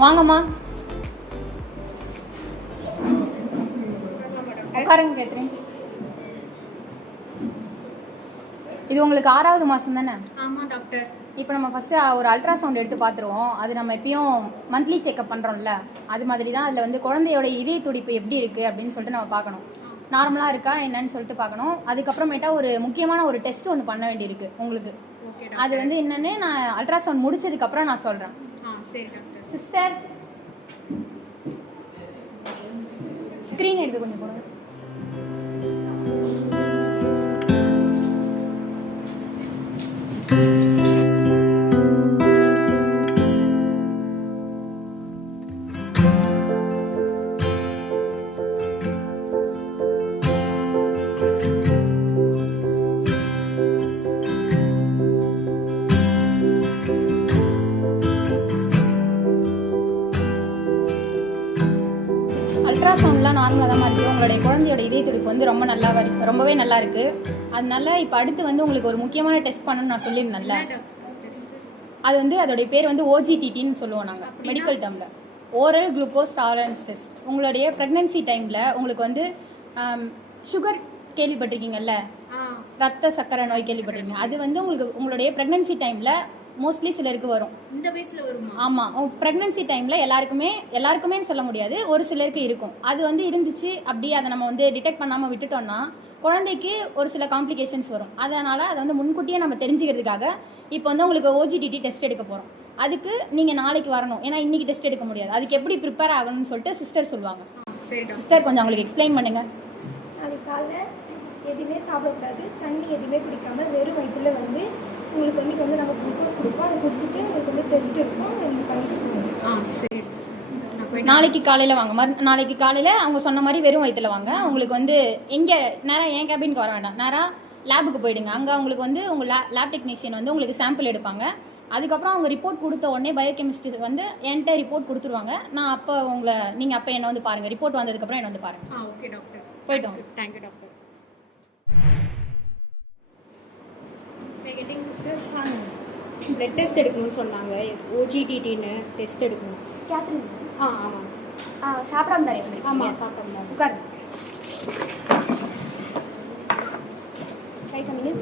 வாங்கம்மா, உட்காருங்க கேட்குறேன். இது உங்களுக்கு 6வது மாதம் தானே? ஆமாம் டாக்டர். இப்போ நம்ம ஃபஸ்ட்டு ஒரு அல்ட்ராசவுண்ட் எடுத்து பார்த்துருவோம். அது நம்ம எப்பயும் மந்த்லி செக்அப் பண்ணுறோம்ல, அது மாதிரி தான். அதில் வந்து குழந்தையோட இதய துடிப்பு எப்படி இருக்குது அப்படின்னு சொல்லிட்டு நம்ம பார்க்கணும். நார்மலாக இருக்கா என்னன்னு சொல்லிட்டு பார்க்கணும். அதுக்கப்புறமேட்டா ஒரு முக்கியமான ஒரு டெஸ்ட் ஒன்று பண்ண வேண்டியிருக்கு உங்களுக்கு. அது வந்து என்னன்னு நான் அல்ட்ராசவுண்ட் முடிச்சதுக்கப்புறம் நான் சொல்கிறேன். சரி டாக்டர். சிஸ்டர், ஸ்க்ரீன் எடுத்து கொஞ்சம் போடுங்க. அல்ட்ராசவுண்ட்லாம் நார்மலாக தான் இருக்குது. உங்களுடைய குழந்தையோட இதய துடிப்பு வந்து ரொம்பவே நல்லா இருக்குது. அதனால இப்போ அடுத்து வந்து உங்களுக்கு ஒரு முக்கியமான டெஸ்ட் பண்ணணும்னு நான் சொல்லியிருந்தேன்ல, அது வந்து அதோடைய பேர் வந்து OGTTன்னு சொல்லுவோம் நாங்கள் மெடிக்கல் டேர்மில், ஓரல் குளுக்கோஸ் டாலரன்ஸ் டெஸ்ட். உங்களுடைய ப்ரெக்னென்சி டைமில் உங்களுக்கு வந்து சுகர் கேள்விப்பட்டிருக்கீங்கல்ல, ரத்த சர்க்கரை நோய் கேள்விப்பட்டிருக்கீங்க. அது வந்து உங்களுடைய ப்ரெக்னென்சி டைமில் மோஸ்ட்லி சிலருக்கு வரும். இந்த வயசில் வருமா? ஆமாம், ப்ரெக்னென்சி டைமில் எல்லாருக்குமே சொல்ல முடியாது, ஒரு சிலருக்கு இருக்கும். அது வந்து இருந்துச்சு அப்படியே அதை நம்ம வந்து டிடெக்ட் பண்ணாமல் விட்டுட்டோம்னா குழந்தைக்கு ஒரு சில காம்ப்ளிகேஷன்ஸ் வரும். அதனால் அதை வந்து முன்கூட்டியே நம்ம தெரிஞ்சுக்கிறதுக்காக இப்போ வந்து உங்களுக்கு OGTT டெஸ்ட் எடுக்க போகிறோம். அதுக்கு நீங்கள் நாளைக்கு வரணும், ஏன்னா இன்றைக்கி டெஸ்ட் எடுக்க முடியாது. அதுக்கு எப்படி ப்ரிப்பேர் ஆகணும்னு சொல்லிட்டு சிஸ்டர் சொல்லுவாங்க. சிஸ்டர் கொஞ்சம் அவங்களுக்கு எக்ஸ்பிளைன் பண்ணுங்கள். நாளைக்கு காலைல எதுவுமே சாப்பிடக்கூடாது, தண்ணி எதுவுமே குடிக்காமல் வெறும் வயிற்றில் வந்து உங்களுக்கு வந்து நாங்கள் குளுக்கோஸ் கொடுப்போம். அதை குடிச்சிட்டு உங்களுக்கு வந்து டெஸ்ட் எடுப்போம். சரி. நாளைக்கு காலையில் வாங்க. நாளைக்கு காலையில் அவங்க சொன்ன மாதிரி வெறும் வயிற்றில் வாங்க. உங்களுக்கு வந்து எங்கே நேராக என் கேபினுக்கு வர வேண்டாம், நேராக லேபுக்கு போயிடுங்க. அங்கே உங்களுக்கு வந்து உங்கள் லேப் டெக்னீஷியன் வந்து உங்களுக்கு சாம்பிள் எடுப்பாங்க. அதுக்கப்புறம் அவங்க ரிப்போர்ட் கொடுத்த உடனே பயோகெமிஸ்ட்ரி வந்து என்கிட்ட ரிப்போர்ட் கொடுத்துருவாங்க. நான் அப்போ நீங்கள் அப்போ என்னை வந்து பாருங்கள். ரிப்போர்ட் வந்ததுக்கப்புறம் என்னை வந்து பாருங்கள். Okay doctor. போயிட்டோம். Thank you doctor. Sister, blood test எடுக்கணும்னு சொன்னாங்க. OGTTன்னு டெஸ்ட் எடுக்கணும். கேத்ரின். ஆமாம். சாப்பிடாம தானே? ஆமாம், சாப்பிட்டோம். உட்காரு. ட்ரை பண்ணுங்க.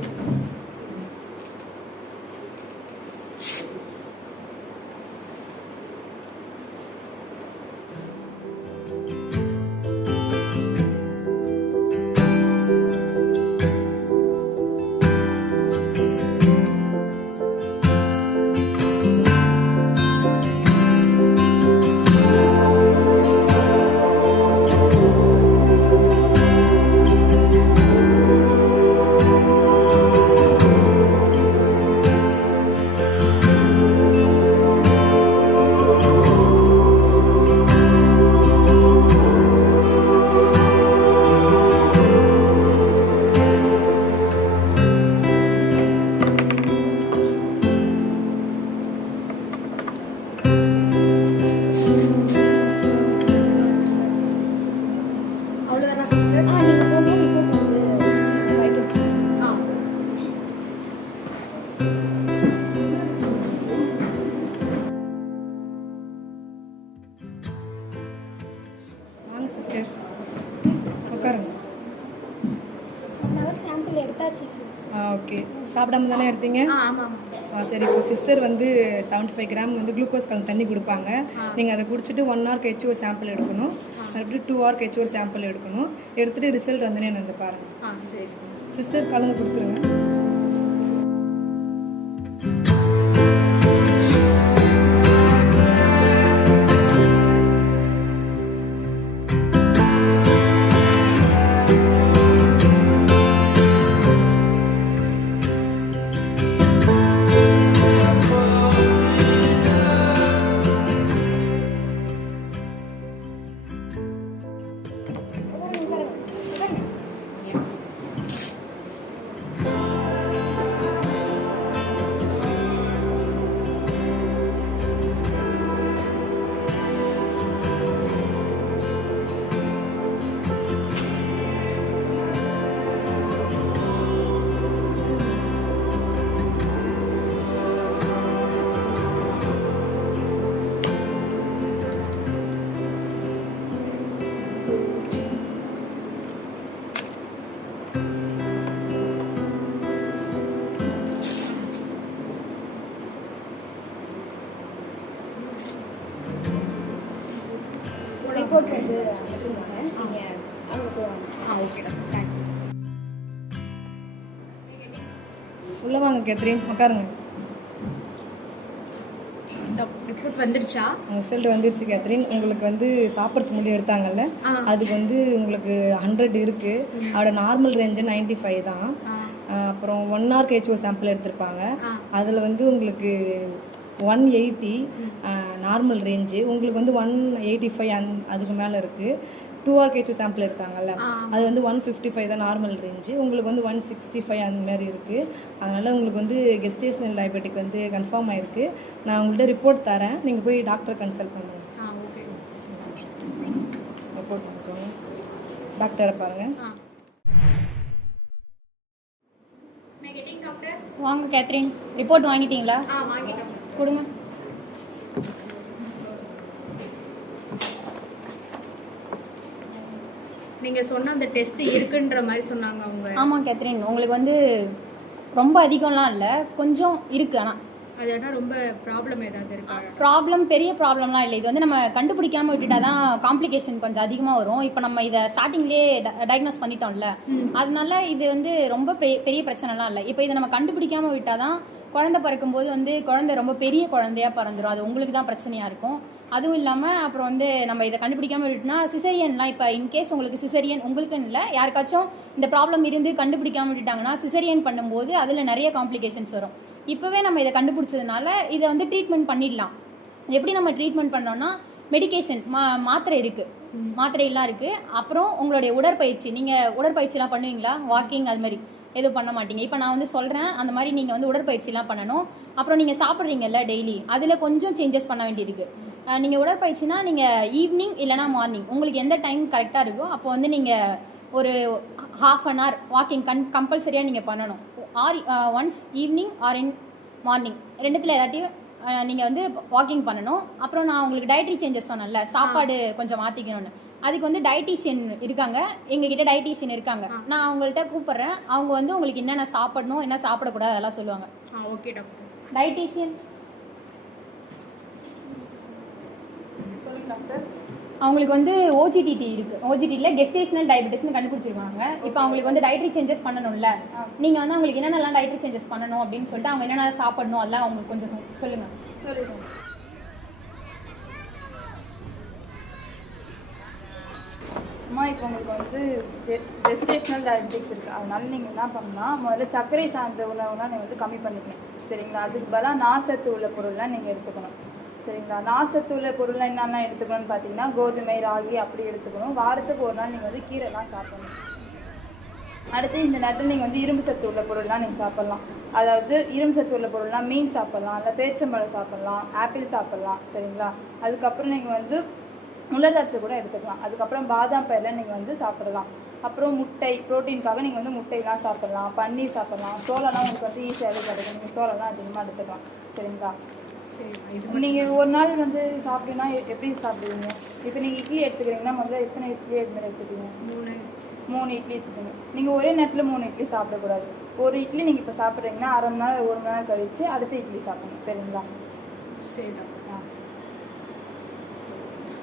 சிஸ்டர் உட்காருங்க. சாம்பிள் எடுத்தாச்சு. ஓகே. சாப்பிடாம தானே எடுத்தீங்க? ஆமாம். சரி. இப்போ சிஸ்டர் வந்து 75 கிராம் வந்து குளுக்கோஸ் கலந்து தண்ணி கொடுப்பாங்க. நீங்கள் அதை குடிச்சிட்டு 1 hour கழிச்சு ஒரு சாம்பிள் எடுக்கணும். மறுபடியும் 2 hour கழிச்சு ஒரு சாம்பிள் எடுக்கணும். எடுத்துகிட்டு ரிசல்ட் வந்தோடனே வந்து பாருங்கள். சரி சிஸ்டர், கலந்து கொடுத்துருங்க. ரிப்போர்ட் வந்து அனுப்புங்க, நீங்கள் அங்கே போவாங்க. Okay doctor, thank you. உள்ளே வாங்க கேத்ரின், உட்காருங்க. டாக்டர் ரிப்போர்ட் வந்துடுச்சா? ரிசல்ட் வந்துருச்சு கேத்ரின். உங்களுக்கு வந்து சாப்பிட்றதுக்கு முன்னாடி எடுத்தாங்கல்ல, அதுக்கு வந்து உங்களுக்கு 100 இருக்குது. அதோட நார்மல் ரேஞ்சு 95 தான். அப்புறம் 1 hour ஹெச்ஓ சாம்பிள் எடுத்திருப்பாங்க. அதில் வந்து உங்களுக்கு 180 நார்மல் ரேஞ்சு, உங்களுக்கு வந்து 185 அதுக்கு மேலே இருக்குது. 2 hour ஹெச்ஓ சாம்பிள் எடுத்தாங்கல்ல, அது வந்து 155 தான் நார்மல் ரேஞ்சு, உங்களுக்கு வந்து 165 அந்த மாதிரி இருக்குது. அதனால் உங்களுக்கு வந்து கெஸ்டேஷனல் டயபெட்டிக் வந்து கன்ஃபார்ம் ஆகிருக்கு. நான் உங்கள்கிட்ட ரிப்போர்ட் தரேன், நீங்கள் போய் டாக்டரை கன்சல்ட் பண்ணுங்கள். ஓகே. ரிப்போர்ட் பண்ணிக்கோங்க, டாக்டரை பாருங்கள். டாக்டர் வாங்க கேத்ரின், ரிப்போர்ட் வாங்கிட்டீங்களா? வாங்கிட்டோம். கொடுங்க. நீங்கள் சொன்ன அந்த டெஸ்ட் இருக்குன்ற மாதிரி சொன்னாங்க அவங்க. ஆமாம் கேத்ரின், உங்களுக்கு வந்து ரொம்ப அதிகம்லாம் இல்லை, கொஞ்சம் இருக்குது. ஆனால் அது ஆனால் ரொம்ப ப்ராப்ளம் ஏதாவது இருக்கா? பெரிய ப்ராப்ளம்லாம் இல்லை. இது வந்து நம்ம கண்டுபிடிக்காமல் விட்டுட்டா தான் காம்ப்ளிகேஷன் கொஞ்சம் அதிகமாக வரும். இப்போ நம்ம இதை ஸ்டார்டிங்லேயே டயக்னோஸ் பண்ணிட்டோம்ல, அதனால இது வந்து ரொம்ப பெரிய பிரச்சனைலாம் இல்லை. இப்போ இதை நம்ம கண்டுபிடிக்காமல் விட்டால் தான் குழந்தை பிறக்கும்போது வந்து குழந்தை ரொம்ப பெரிய குழந்தையாக பிறந்துடும். அது உங்களுக்கு தான் பிரச்சனையாக இருக்கும். அதுவும் இல்லாமல் அப்புறம் வந்து நம்ம இதை கண்டுபிடிக்காமல் விட்டுனா சிசரியன்லாம், இப்போ இன்கேஸ் உங்களுக்கு சிசரியன் உங்களுக்குன்னு இல்லை, யாருக்காச்சும் இந்த ப்ராப்ளம் இருந்து கண்டுபிடிக்காமல் விட்டுட்டாங்கன்னா சிசரியன் பண்ணும்போது அதில் நிறைய காம்ப்ளிகேஷன்ஸ் வரும். இப்போவே நம்ம இதை கண்டுபிடிச்சதுனால இதை வந்து ட்ரீட்மெண்ட் பண்ணிடலாம். எப்படி நம்ம ட்ரீட்மெண்ட் பண்ணோன்னா, மெடிகேஷன் மாத்திரை இருக்குது, மாத்திரையெல்லாம் இருக்குது. அப்புறம் உங்களுடைய உடற்பயிற்சி, நீங்கள் உடற்பயிற்சிலாம் பண்ணுவீங்களா? வாக்கிங் அது மாதிரி எதுவும் பண்ண மாட்டீங்க. இப்போ நான் வந்து சொல்கிறேன், அந்த மாதிரி நீங்கள் வந்து உடற்பயிற்சிலாம் பண்ணணும். அப்புறம் நீங்கள் சாப்பிட்றீங்கல்ல டெய்லி, அதில் கொஞ்சம் சேஞ்சஸ் பண்ண வேண்டியிருக்கு. நீங்கள் உடற்பயிற்சினா நீங்கள் ஈவினிங் இல்லைனா மார்னிங், உங்களுக்கு எந்த டைம் கரெக்டாக இருக்கோ அப்போ வந்து நீங்கள் ஒரு 1/2 an hour வாக்கிங் கம்பல்சரியாக நீங்கள் பண்ணணும். Once evening or in morning, ரெண்டுத்தில் ஏதாட்டியும் நீங்கள் வந்து வாக்கிங் பண்ணணும். அப்புறம் நான் உங்களுக்கு டயட்ரி சேஞ்சஸ் சொன்னேன்ல, சாப்பாடு கொஞ்சம் மாற்றிக்கணும்னு, அதுக்கு வந்து டயட்டீஷியன் இருக்காங்க, எங்ககிட்ட டயட்டீஷியன் இருக்காங்க. நான் அவங்கள்ட்ட கூப்பிட்றேன், அவங்க வந்து உங்களுக்கு என்னென்ன சாப்பிடணும் என்ன சாப்பிடக்கூடாது அதெல்லாம் சொல்லுவாங்க. Okay doctor. டயட்டீஷியன் சொல்லுங்க டாக்டர். அவங்களுக்கு வந்து ஓஜிடிடி இருக்குது, ஓஜிடியில் கெஸ்டேஷனல் டயபெட்டிஸ்னு கண்டுபிடிச்சிருக்காங்க. இப்போ அவங்களுக்கு வந்து டயட்ரி சேஞ்சஸ் பண்ணணும்ல, நீங்கள் வந்து அவங்களுக்கு என்னென்னலாம் டயட்ரி சேஞ்சஸ் பண்ணணும் அப்படின்னு சொல்லிட்டு அவங்க என்னென்ன சாப்பிடணும் அதெல்லாம் அவங்களுக்கு கொஞ்சம் சொல்லுங்கள். சொல்லுங்கள். அம்மா, இப்போ உங்களுக்கு வந்து ஜெஸ்டேஷனல் டயபெட்டிக்ஸ் இருக்குது. அதனால நீங்கள் என்ன பண்ணலாம், முதல்ல சர்க்கரை சார்ந்த உணவுலாம் நீங்கள் வந்து கம்மி பண்ணிக்கணும், சரிங்களா? அதுக்கு பதிலாக நார்ச்சத்து உள்ள பொருள்லாம் நீங்கள் எடுத்துக்கணும், சரிங்களா? நார்ச்சத்து உள்ள பொருள்லாம் என்னென்ன எடுத்துக்கணும்னு பார்த்தீங்கன்னா, கோதுமை, ராகி அப்படி எடுத்துக்கணும். வாரத்துக்கு ஒரு நாள் நீங்கள் வந்து கீரைலாம் சாப்பிடணும். அடுத்து இந்த நேரத்தில் நீங்கள் வந்து இரும்பு சத்து உள்ள பொருள்லாம் நீங்கள் சாப்பிட்லாம். அதாவது இரும்பு சத்து உள்ள பொருள்லாம் மீன் சாப்பிட்லாம், இல்லை பேரிச்சம்பழம் சாப்பிட்லாம், ஆப்பிள் சாப்பிட்லாம், சரிங்களா? அதுக்கப்புறம் நீங்கள் வந்து உலர்தாட்சை கூட எடுத்துக்கலாம். அதுக்கப்புறம் பாதாம் பயிரெலாம் நீங்கள் வந்து சாப்பிடலாம். அப்புறம் முட்டை, ப்ரோட்டீனுக்காக நீங்கள் வந்து முட்டைலாம் சாப்பிட்லாம், பன்னீர் சாப்பிட்லாம். சோளம்லாம் உங்களுக்கு வந்து ஈஸியாகவே கிடைக்கும், நீங்கள் சோளம்லாம் அதிகமாக எடுத்துக்கலாம், சரிங்களா? சரி. நீங்கள் ஒரு நாள் வந்து சாப்பிட்டீங்கன்னா எப்படி சாப்பிடுவீங்க? இப்போ நீங்கள் இட்லி எடுத்துக்கிறீங்கன்னா முதல்ல எத்தனை இட்லி இது மாதிரி எடுத்துக்கீங்க? 3 இட்லி எடுத்துக்கணும். நீங்கள் ஒரே நேரத்தில் 3 இட்லி சாப்பிடக்கூடாது. ஒரு இட்லி நீங்கள் இப்போ சாப்பிட்றீங்கன்னா 1/2 மணி நேரம் 1 மணி நேரம் கழிச்சு அடுத்த இட்லி சாப்பிடணும், சரிங்களா? சரி டாக்டர்.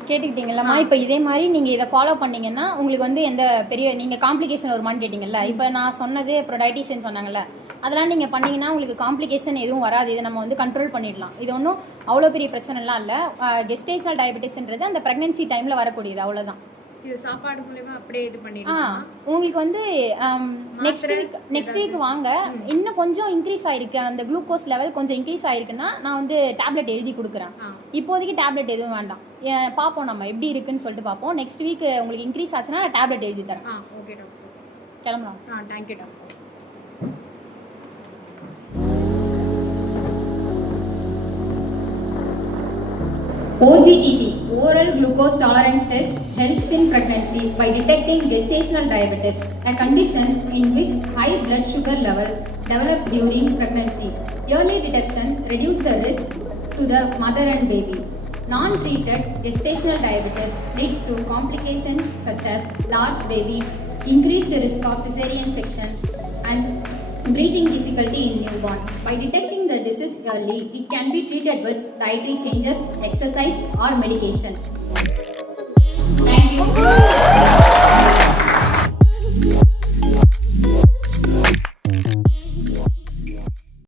கேட்டுக்கிட்டீங்களா? இப்போ இதே மாதிரி நீங்கள் இதை ஃபாலோ பண்ணீங்கன்னா உங்களுக்கு வந்து எந்த பெரிய நீங்கள் காம்ப்ளிகேஷன் வருமானு கேட்டிங்கல்ல, இப்போ நான் சொன்னது அப்புறம் டயட்டீஷியன் சொன்னாங்கல்ல, அதெல்லாம் நீங்கள் பண்ணிங்கன்னா உங்களுக்கு காம்ப்ளிகேஷன் எதுவும் வராது. இதை நம்ம வந்து கண்ட்ரோல் பண்ணிடலாம். இது ஒன்றும் அவ்வளோ பெரிய பிரச்சனைலாம் இல்லை. கெஸ்டேஷனல் டயபெட்டிஸ்ன்றது அந்த ப்ரெக்னென்சி டைமில் வரக்கூடியது, அவ்வளோதான். இது சாப்பாடு மூலமா அப்படியே இது பண்ணிடலாம். உங்களுக்கு வந்து நெக்ஸ்ட் வீக் வாங்க. இன்னும் கொஞ்சம் இன்க்ரீஸ் ஆயிருக்கு, அந்த குளுக்கோஸ் லெவல் கொஞ்சம் இன்க்ரீஸ் ஆயிருக்குன்னா நான் வந்து டேப்லெட் எழுதி கொடுக்குறேன். இப்போதைக்கு டேப்லெட் எதுவும் வேண்டாம், பார்ப்போம் நம்ம எப்படி இருக்குன்னு சொல்லிட்டு பார்ப்போம். நெக்ஸ்ட் வீக் உங்களுக்கு இன்க்ரீஸ் ஆச்சுன்னா நான் டேப்லெட் எழுதி தரேன். ஓகே டாக்டர், கிளம்பலாம். Thank you doctor. OGTT, Oral Glucose Tolerance Test, helps in pregnancy by detecting gestational diabetes, a condition in which high blood sugar level develop during pregnancy. Early detection reduces the risk to the mother and baby. Non-treated gestational diabetes leads to complications such as large baby, increased risk of cesarean section, and breathing difficulty in newborn. By detecting the disease early, it can be treated with dietary changes, exercise, or medication. பண்ணுங்க